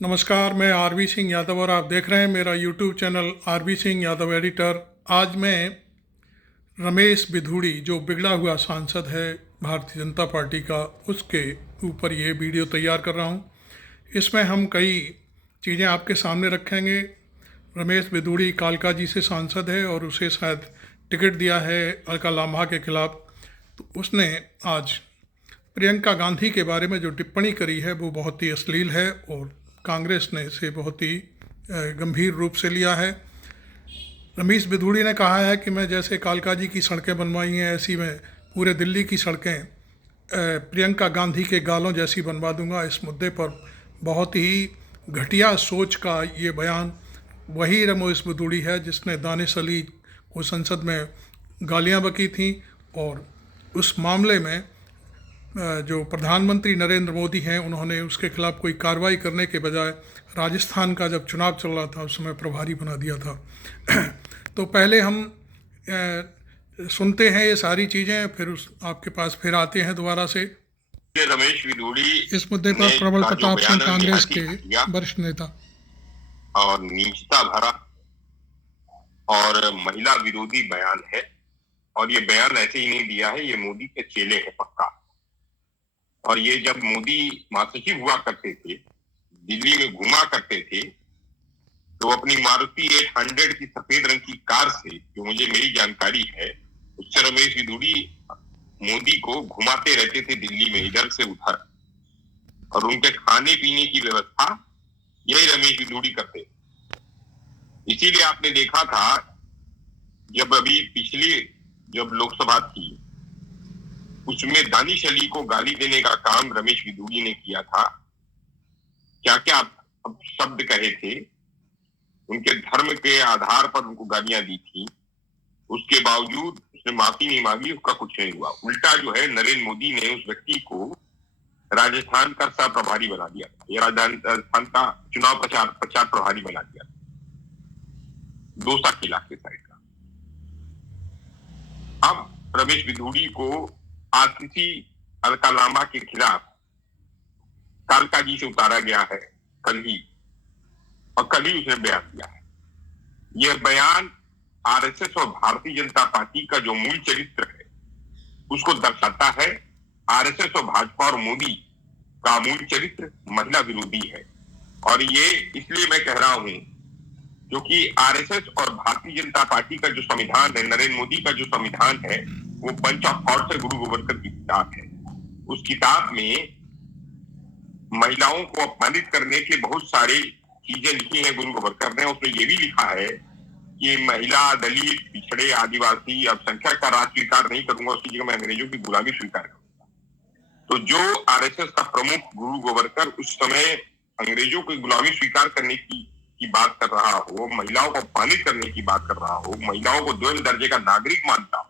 नमस्कार, मैं आरवी सिंह यादव और आप देख रहे हैं मेरा YouTube channel R V Singh Yadav editor. आज मैं रमेश बिधूड़ी जो बिगड़ा हुआ सांसद है भारतीय जनता पार्टी का, उसके ऊपर ये वीडियो तैयार कर रहा हूँ। इसमें हम कई चीज़ें आपके सामने रखेंगे। रमेश बिधूड़ी कालकाजी से सांसद है और उसे शायद टिकट दिया है अलका लांबा के खिलाफ। तो उसने आज प्रियंका गांधी के बारे में जो टिप्पणी करी है वो बहुत ही अश्लील है और कांग्रेस ने इसे बहुत ही गंभीर रूप से लिया है। रमेश बिधूड़ी ने कहा है कि मैं जैसे कालकाजी की सड़कें बनवाई हैं ऐसी मैं पूरे दिल्ली की सड़कें प्रियंका गांधी के गालों जैसी बनवा दूंगा। इस मुद्दे पर बहुत ही घटिया सोच का ये बयान वही रमेश बिधूड़ी है जिसने दानिश अली को संसद में गालियां बकी थीं और उस मामले में जो प्रधानमंत्री नरेंद्र मोदी हैं उन्होंने उसके खिलाफ कोई कार्रवाई करने के बजाय राजस्थान का जब चुनाव चल रहा था उस समय प्रभारी बना दिया था। तो पहले हम सुनते हैं ये सारी चीज़ें, फिर आपके पास फिर आते हैं दोबारा से। रमेश बिधूड़ी इस मुद्दे पर प्रबल प्रताप सिंह कांग्रेस के वरिष्ठ नेता और नीचता भरा और महिला विरोधी बयान है। और ये बयान ऐसे ही नहीं दिया है, ये मोदी के चेले हैं पक्का। और ये जब मोदी महासचिव हुआ करते थे, दिल्ली में घुमा करते थे, तो अपनी मारुति 800 की सफेद रंग की कार से, जो मुझे मेरी जानकारी है, उससे रमेश बिधूड़ी मोदी को घुमाते रहते थे दिल्ली में इधर से उधर। और उनके खाने पीने की व्यवस्था यही रमेश बिधूड़ी करते। इसीलिए आपने देखा था जब अभी पिछली जब लोकसभा थी उसमें दानिश अली को गाली देने का काम रमेश बिधूड़ी ने किया था। क्या क्या अब शब्द कहे थे, उनके धर्म के आधार पर उनको गालियां दी थी, उसके बावजूद उसने माफी नहीं मांगी, उसका कुछ नहीं हुआ। उल्टा जो है नरेंद्र मोदी ने उस व्यक्ति को राजस्थान का सह प्रभारी बना दिया, या राजस्थान का चुनाव प्रचार प्रभारी बना दिया, दौसा के इलाके साइड का। अब रमेश बिधूड़ी को आरसीसी अलका लांबा के खिलाफ कालकाजी से उतारा गया है कल ही, और कल ही उसने बयान दिया है। यह बयान आरएसएस और भारतीय जनता पार्टी का जो मूल चरित्र है उसको दर्शाता है। आरएसएस और भाजपा और मोदी का मूल चरित्र महिला विरोधी है। और ये इसलिए मैं कह रहा हूं क्योंकि आरएसएस और भारतीय जनता पार्टी का जो संविधान है, नरेंद्र मोदी का जो संविधान है, वो बंच ऑफ थॉट्स है, गुरु गोवर्धन की किताब है। उस किताब में महिलाओं को अपमानित करने के बहुत सारे चीजें लिखी हैं गुरु गोवर्धन ने। उसमें ये भी लिखा है कि महिला, दलित, पिछड़े, आदिवासी, अल्पसंख्यक का राज स्वीकार नहीं करूंगा, उसकी जगह मैं अंग्रेजों की गुलामी स्वीकार करूंगा। तो जो आरएसएस का प्रमुख गुरु गोवर्धन उस समय अंग्रेजों की गुलामी स्वीकार करने की बात कर रहा हो, महिलाओं को अपमानित करने की बात कर रहा हो, महिलाओं को द्वैत दर्जे का नागरिक मानता हो,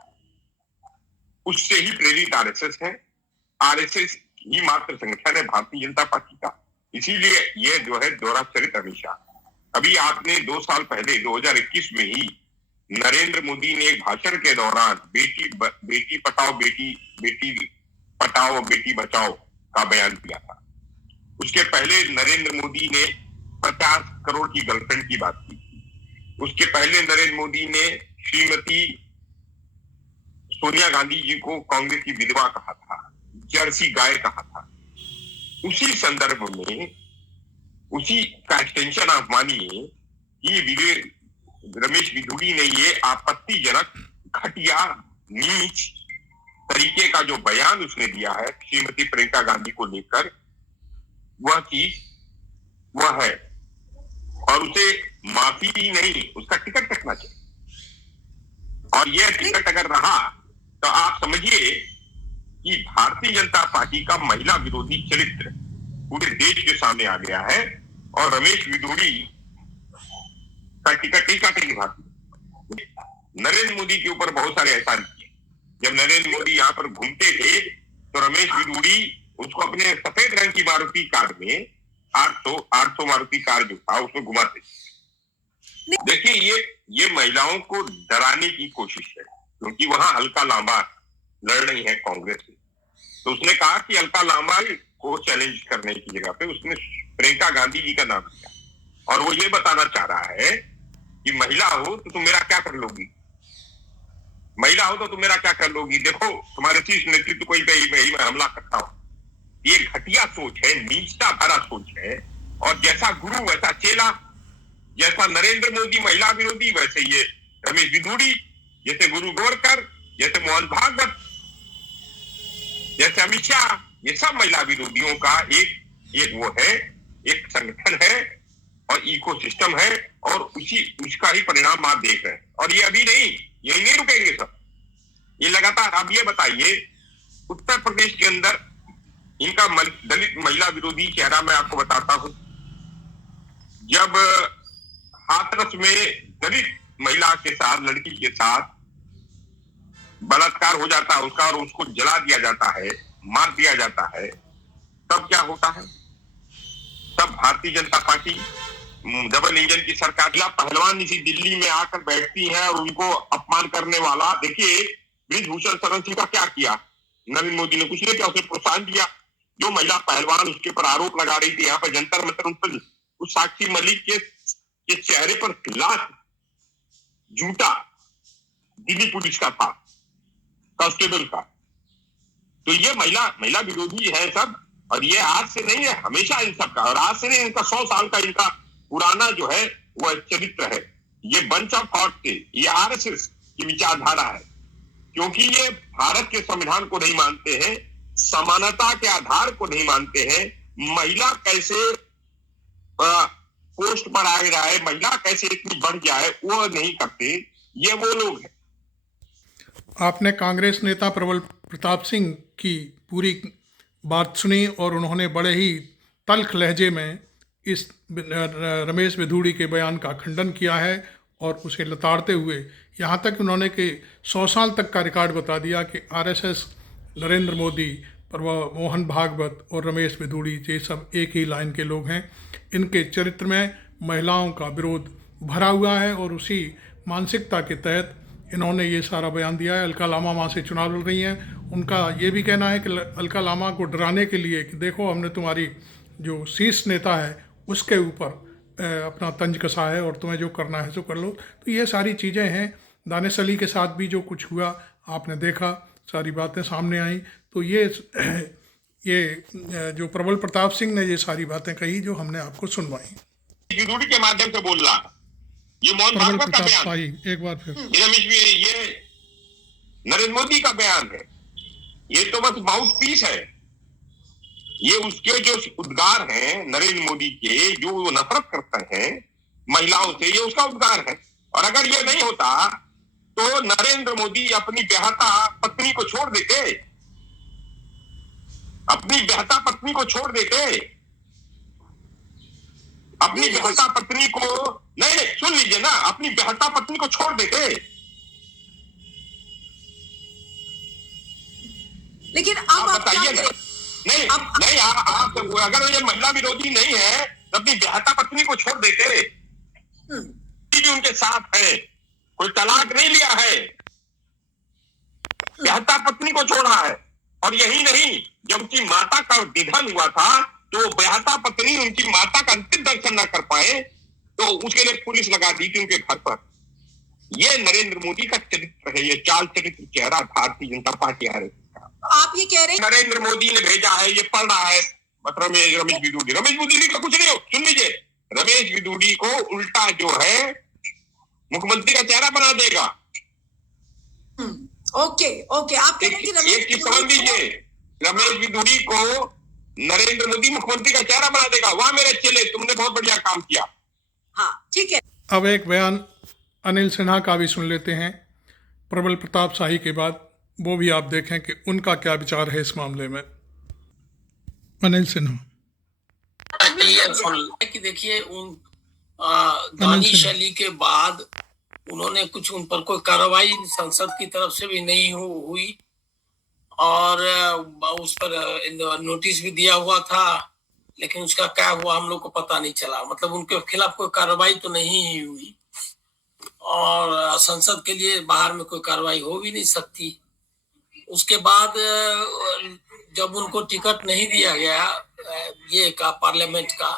उससे ही प्रेरित आरएसएस है। आरएसएस ही मात्र संगठन है भारतीय जनता पार्टी का। इसीलिए यह जो है दोहरा चरित्र हमेशा। अभी आपने 2 साल पहले 2021 में ही नरेंद्र मोदी ने एक भाषण के दौरान बेटी पढ़ाओ बेटी बचाओ का बयान दिया था। उसके पहले नरेंद्र मोदी ने 50 करोड़ की गर्लफ्रेंड की बात की थी। उसके पहले नरेंद्र मोदी ने श्रीमती सोनिया गांधी जी को कांग्रेस की विधवा कहा था, जर्सी गाय कहा था। उसी संदर्भ में उसी का एक्सटेंशन आप मानिए कि रमेश बिधूड़ी ने ये आपत्तिजनक, घटिया, नीच तरीके का जो बयान उसने दिया है श्रीमती प्रियंका गांधी को लेकर, वह चीज वह है। और उसे माफी ही नहीं, उसका टिकट कटना चाहिए। और यह टिकट अगर रहा तो आप समझिए कि भारतीय जनता पार्टी का महिला विरोधी चरित्र पूरे देश के सामने आ गया है। और रमेश बिधूड़ी का टिकट नहीं काटेगी भारतीय। नरेंद्र मोदी के ऊपर बहुत सारे एहसान किए। जब नरेंद्र मोदी यहाँ पर घूमते थे तो रमेश बिधूड़ी उसको अपने सफेद रंग की मारुति कार में 800 मारुति कार जो था उसमें घुमाते। देखिए ये महिलाओं को डराने की कोशिश है, क्योंकि वहां अलका लांबा लड़ रही है कांग्रेस से। तो उसने कहा कि अलका लांबा को चैलेंज करने की जगह पे उसने प्रियंका गांधी जी का नाम लिया और वो ये बताना चाह रहा है कि महिला हो तो तुम मेरा क्या कर लोगी, महिला हो तो तुम मेरा क्या कर लोगी, देखो तुम्हारे शीर्ष नेतृत्व को मैं हमला करता हूं। ये घटिया सोच है, नीचता भरा सोच है। और जैसा गुरु वैसा चेला, जैसा नरेंद्र मोदी महिला विरोधी वैसे ये रमेश बिधूड़ी, जैसे गुरु गोरकर, जैसे मोहन भागवत, जैसे अमित शाह, ये सब महिला विरोधियों का एक वो है, एक संगठन है और इकोसिस्टम है और उसका ही परिणाम आप देख रहे हैं। और ये अभी नहीं, यही नहीं रुकेंगे सब, ये लगातार। आप ये बताइए, उत्तर प्रदेश के अंदर इनका दलित महिला विरोधी चेहरा मैं आपको बताता हूं। जब हाथरस में दलित महिला के साथ, लड़की के साथ बलात्कार हो जाता है उसका और उसको जला दिया जाता है, मार दिया जाता है, तब क्या होता है? तब Bharatiya Janata party double engine की सरकार या पहलवान इसी दिल्ली में आकर बैठती है और उनको अपमान करने वाला, देखिए ब्रिजभूषण शरण सिंह का क्या किया नरेंद्र मोदी ने? कुछ नहीं किया, उसे प्रोत्साहन दिया। जो महिला पहलवान उसके पर आरोप लगा रही थी यहाँ पर जंतर मंतर, उन पर उस साक्षी मलिक के चेहरे पर लाश जूता दिल्ली पुलिस का था, कांस्टेबल का। तो ये महिला विरोधी है सब, और ये आज से नहीं है, हमेशा इन सब का, और आज से नहीं, इनका 100 साल का इनका पुराना जो है वो चरित्र है। ये बंच ऑफ थॉट थे, ये आरएसएस की विचारधारा है, क्योंकि ये भारत के संविधान को नहीं मानते हैं, समानता के आधार को नहीं मानते हैं, महिला कैसे पोस्ट पर आ जाए, महिला कैसे इतनी बढ़ जाए, वो नहीं करते। ये वो लोग हैं। आपने कांग्रेस नेता प्रबल प्रताप सिंह की पूरी बात सुनी और उन्होंने बड़े ही तल्ख लहजे में इस रमेश बिधूड़ी के बयान का खंडन किया है और उसे लताड़ते हुए यहाँ तक उन्होंने कि 100 साल तक का रिकॉर्ड बता दिया कि आरएसएस, नरेंद्र मोदी, मोहन भागवत और रमेश बिधूड़ी ये सब एक ही लाइन के लोग हैं। इनके चरित्र में महिलाओं का विरोध भरा हुआ है और उसी मानसिकता के तहत इन्होंने ये सारा बयान दिया है। अलका लामा वहाँ से चुनाव लड़ रही हैं, उनका ये भी कहना है कि अलका लामा को डराने के लिए कि देखो हमने तुम्हारी जो शीर्ष नेता है उसके ऊपर अपना तंज कसा है और तुम्हें जो करना है सो कर लो। तो ये सारी चीज़ें हैं। दानिश अली के साथ भी जो कुछ हुआ आपने देखा, सारी बातें सामने आई। तो ये जो प्रबल प्रताप सिंह ने ये सारी बातें कही जो हमने आपको सुनवाई बिधूड़ी के माध्यम से बोल रहा, ये मोहन भागवत का बयान, एक बार फिर ये नरेंद्र मोदी का बयान है। ये तो बस माउथ पीस है। ये उसके जो उद्गार हैं नरेंद्र मोदी के, जो नफरत करते हैं महिलाओं से, ये उसका उद्गार है। और अगर ये नहीं होता तो नरेंद्र मोदी अपनी बेहता पत्नी को छोड़ देते, अपनी बेहता पत्नी को छोड़ देते, अपनी बेहता पत्नी को नहीं सुन लीजिए ना, अपनी बेहता पत्नी को छोड़ देते। लेकिन अब आप बताइए ना, नहीं आप अगर ये महिला विरोधी नहीं है तो अपनी बेहता पत्नी को छोड़ देते। भी उनके साथ है, कोई तलाक नहीं लिया है, बेहता पत्नी को छोड़ा है। और यही नहीं, जब उनकी माता का निधन हुआ था तो बेहता पत्नी उनकी माता का अंतिम दर्शन न कर पाए तो उसके लिए पुलिस लगा दी थी उनके घर पर। ये नरेंद्र मोदी का चरित्र है, ये चाल चरित्र चेहरा भारतीय जनता पार्टी आ रही है। आप ये कह रहे हैं नरेंद्र मोदी ने भेजा है, ये पढ़ रहा है मतलब रमेश बिधूड़ी का कुछ नहीं हो। सुन लीजिए, रमेश बिधूड़ी को उल्टा जो है मुख्यमंत्री का चेहरा बना देगा। ओके आप कह रहे हैं कि रमेश समझ लीजिए, रमेश बिधूड़ी को नरेंद्र मोदी मुख्यमंत्री का चेहरा बना देगा। वाह मेरे चेले, तुमने बहुत बढ़िया काम किया। हाँ ठीक है। अब एक बयान अनिल सिन्हा का भी सुन लेते हैं प्रबल प्रताप शाही के बाद, वो भी आप देखें कि उनका क्या विचार है इस मामले में। अनिल सिन्हा कि देखिए उन दानिश अली के बाद उन्होंने कुछ उन पर कोई कार्रवाई संसद की तरफ से भी नहीं हुई और उस पर नोटिस भी दिया हुआ था, लेकिन उसका क्या हुआ हम लोग को पता नहीं चला। मतलब उनके खिलाफ कोई कार्रवाई तो नहीं ही हुई और संसद के लिए बाहर में कोई कार्रवाई हो भी नहीं सकती। उसके बाद जब उनको टिकट नहीं दिया गया ये का पार्लियामेंट का,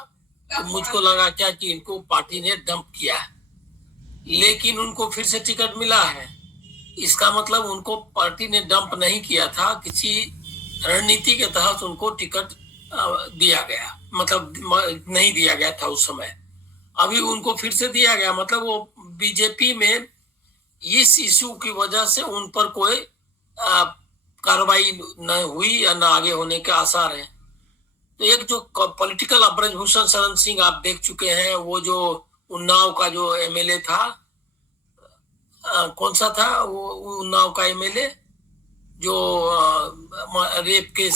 तो मुझको लगा क्या कि इनको पार्टी ने डंप किया है, लेकिन उनको फिर से टिकट मिला है। इसका मतलब उनको पार्टी ने डंप नहीं किया था, किसी रणनीति के तहत उनको टिकट दिया गया, मतलब नहीं दिया गया था उस समय, अभी उनको फिर से दिया गया। मतलब वो बीजेपी में इस इशू की वजह से उन पर कोई कार्रवाई न हुई या न आगे होने के आसार हैं। तो एक जो पॉलिटिकल, ब्रजभूषण शरण सिंह आप देख चुके हैं, वो जो उन्नाव का जो एमएलए था, कौन सा था वो उन्नाव का एमएलए जो रेप के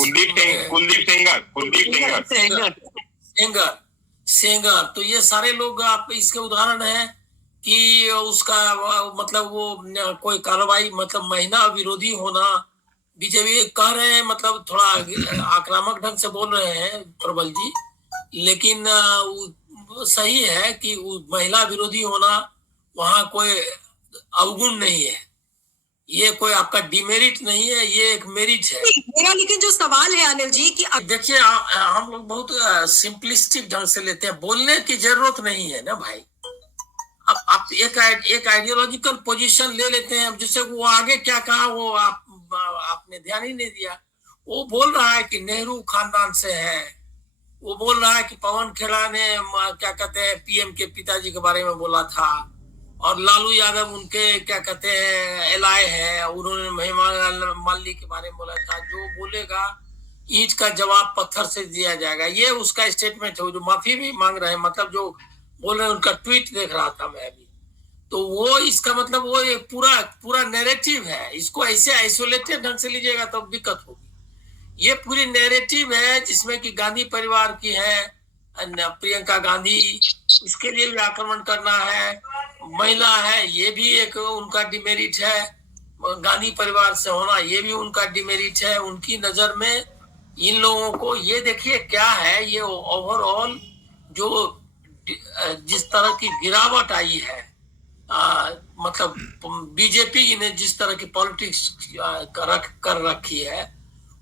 सेंगर। तो ये सारे लोग आप इसके उदाहरण हैं कि उसका मतलब वो कोई कार्रवाई, मतलब महिला विरोधी होना, बीजेपी कह रहे हैं, मतलब थोड़ा आक्रामक ढंग से बोल रहे हैं प्रबल जी, लेकिन सही है कि महिला विरोधी होना वहां कोई अवगुण नहीं है, ये कोई आपका डिमेरिट नहीं है, ये एक मेरिट है। मेरा लेकिन जो सवाल है अनिल जी कि देखिए हम लोग बहुत सिंपलिस्टिक ढंग से लेते हैं, बोलने की जरूरत नहीं है ना भाई। अब आप एक आइडियोलॉजिकल पोजीशन ले लेते हैं, जिससे वो आगे क्या कहा वो आपने ध्यान ही नहीं दिया। वो बोल रहा है कि नेहरू खानदान से है, वो बोल रहा है कि पवन खेड़ा ने क्या कहते हैं पीएम के पिताजी के बारे में बोला था, और लालू यादव उनके क्या कहते हैं एलआई है, उन्होंने महिमा माली के बारे में बोला था। जो बोलेगा ईंट का जवाब पत्थर से दिया जाएगा, ये उसका स्टेटमेंट है। जो माफी भी मांग रहे हैं, मतलब जो बोल रहे हैं, उनका ट्वीट देख रहा था मैं अभी, तो वो इसका मतलब वो एक पूरा नैरेटिव है। इसको ऐसे आइसोलेटेड ढंग से लीजिएगा तो दिक्कत होगी। ये पूरी नैरेटिव है जिसमें कि गांधी परिवार की है, प्रियंका गांधी, इसके लिए भी आक्रमण करना है, महिला है ये भी एक उनका डिमेरिट है, गांधी परिवार से होना ये भी उनका डिमेरिट है उनकी नजर में। इन लोगों को ये देखिए क्या है, ये ओवरऑल जो जिस तरह की गिरावट आई है, मतलब बीजेपी ने जिस तरह की पॉलिटिक्स कर रखी है,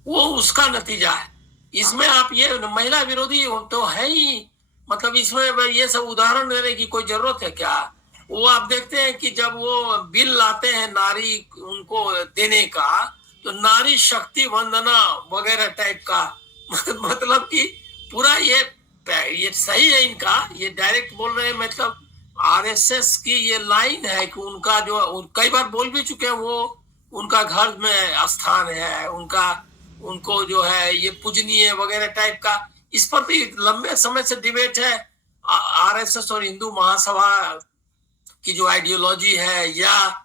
वो उसका नतीजा है। इसमें आप ये महिला विरोधी तो है ही, मतलब इसमें ये सब उदाहरण देने की कोई जरूरत है क्या? वो आप देखते हैं कि जब वो बिल लाते हैं नारी उनको देने का, तो नारी शक्ति वंदना वगैरह टाइप का मतलब कि पूरा ये सही है इनका, ये डायरेक्ट बोल रहे हैं। मतलब आरएसएस की ये लाइन है कि उनका जो कई बार बोल भी चुके हैं, वो उनका घर में स्थान है, उनको जो है ये पूजनीय वगैरह टाइप का। इस पर भी लंबे समय से डिबेट है। आरएसएस और हिंदू महासभा की जो आइडियोलॉजी है, या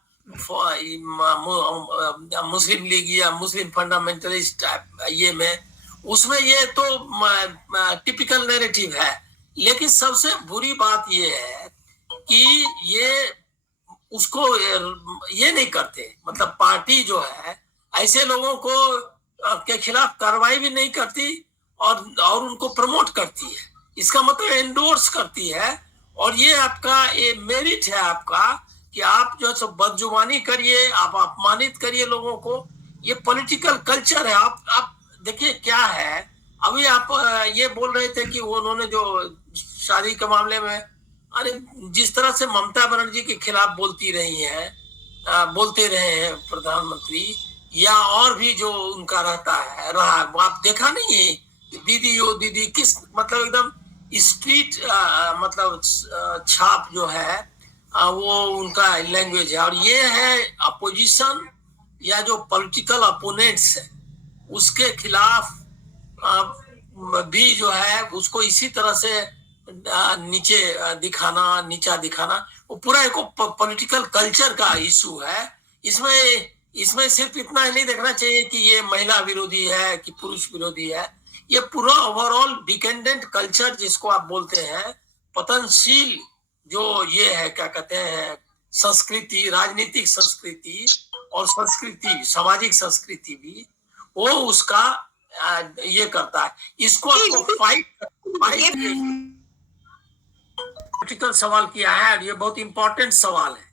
मुस्लिम लीग या मुस्लिम फंडामेंटलिस्ट ये में, उसमें ये तो टिपिकल नैरेटिव है। लेकिन सबसे बुरी बात ये है कि ये उसको ये नहीं करते, मतलब पार्टी जो है ऐसे लोगों को के खिलाफ कार्रवाई भी नहीं करती और उनको प्रमोट करती है, इसका मतलब एंडोर्स करती है। और ये आपका ये मेरिट है आपका कि आप जो है बदजुबानी करिए, आप अपमानित करिए लोगों को, ये पॉलिटिकल कल्चर है। आप देखिए क्या है, अभी आप ये बोल रहे थे कि उन्होंने जो शादी के मामले में, अरे जिस तरह से ममता बनर्जी के खिलाफ बोलते रहे हैं प्रधानमंत्री, या और भी जो उनका रहा आप देखा नहीं है, दीदी यो दीदी किस, मतलब एकदम स्ट्रीट मतलब छाप जो है वो उनका लैंग्वेज है। और ये है अपोजिशन या जो पॉलिटिकल अपोनेंट्स है उसके खिलाफ भी जो है उसको इसी तरह से नीचा दिखाना, वो पूरा एक पॉलिटिकल कल्चर का इशू है। इसमें सिर्फ इतना ही नहीं देखना चाहिए कि ये महिला विरोधी है कि पुरुष विरोधी है, ये पूरा ओवरऑल डिपेंडेंट कल्चर जिसको आप बोलते हैं, पतनशील जो ये है क्या कहते हैं संस्कृति, राजनीतिक संस्कृति और संस्कृति, सामाजिक संस्कृति भी, वो उसका ये करता है। इसको आपको फाइट पॉलिटिकल सवाल किया है, और ये बहुत इंपॉर्टेंट सवाल है।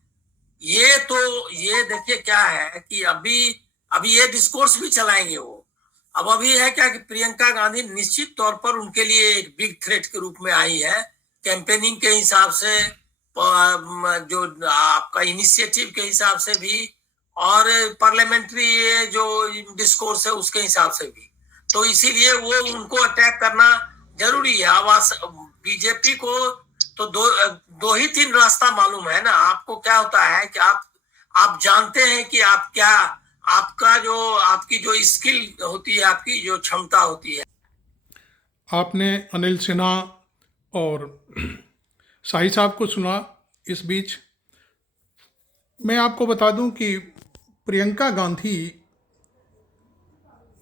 ये देखिए क्या है कि अभी ये डिस्कोर्स भी चलाएंगे वो, अब अभी है क्या कि प्रियंका गांधी निश्चित तौर पर उनके लिए एक बिग थ्रेट के रूप में आई है, कैंपेनिंग के हिसाब से, जो आपका इनिशिएटिव के हिसाब से भी, और पार्लियामेंट्री जो डिस्कोर्स है उसके हिसाब से भी। तो इसीलिए वो उनको अटैक करना जरूरी है। अब बीजेपी को तो दो ही तीन रास्ता मालूम है ना। आपको क्या होता है कि आप जानते हैं कि आप क्या, आपकी जो स्किल होती है, आपकी जो क्षमता होती है। आपने अनिल सिन्हा और शाही साहब को सुना। इस बीच मैं आपको बता दूं कि प्रियंका गांधी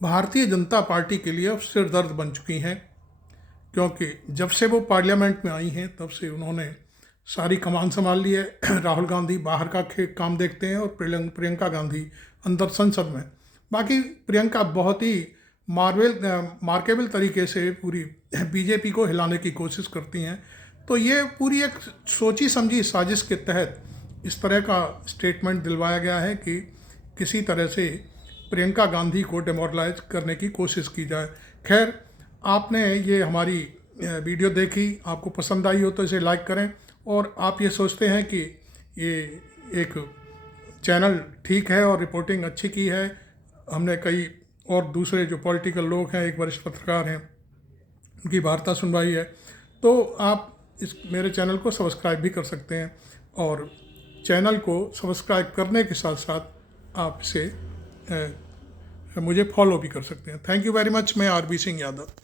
भारतीय जनता पार्टी के लिए अब सिरदर्द बन चुकी हैं, क्योंकि जब से वो पार्लियामेंट में आई हैं तब से उन्होंने सारी कमान संभाल ली है। राहुल गांधी बाहर का काम देखते हैं और प्रियंका गांधी अंदर संसद में। बाकी प्रियंका बहुत ही मार्केबल तरीके से पूरी बीजेपी को हिलाने की कोशिश करती हैं। तो ये पूरी एक सोची समझी साजिश के तहत इस तरह का स्टेटमेंट दिलवाया गया है कि किसी तरह से प्रियंका गांधी को डेमोरलाइज करने की कोशिश की जाए। खैर, आपने ये हमारी वीडियो देखी, आपको पसंद आई हो तो इसे लाइक करें, और आप ये सोचते हैं कि ये एक चैनल ठीक है और रिपोर्टिंग अच्छी की है, हमने कई और दूसरे जो पॉलिटिकल लोग हैं, एक वरिष्ठ पत्रकार हैं, उनकी वार्ता सुनवाई है, तो आप इस मेरे चैनल को सब्सक्राइब भी कर सकते हैं। और चैनल को सब्सक्राइब करने के साथ साथ आप इसे मुझे फॉलो भी कर सकते हैं। Thank you very much. मैं आरबी सिंह यादव।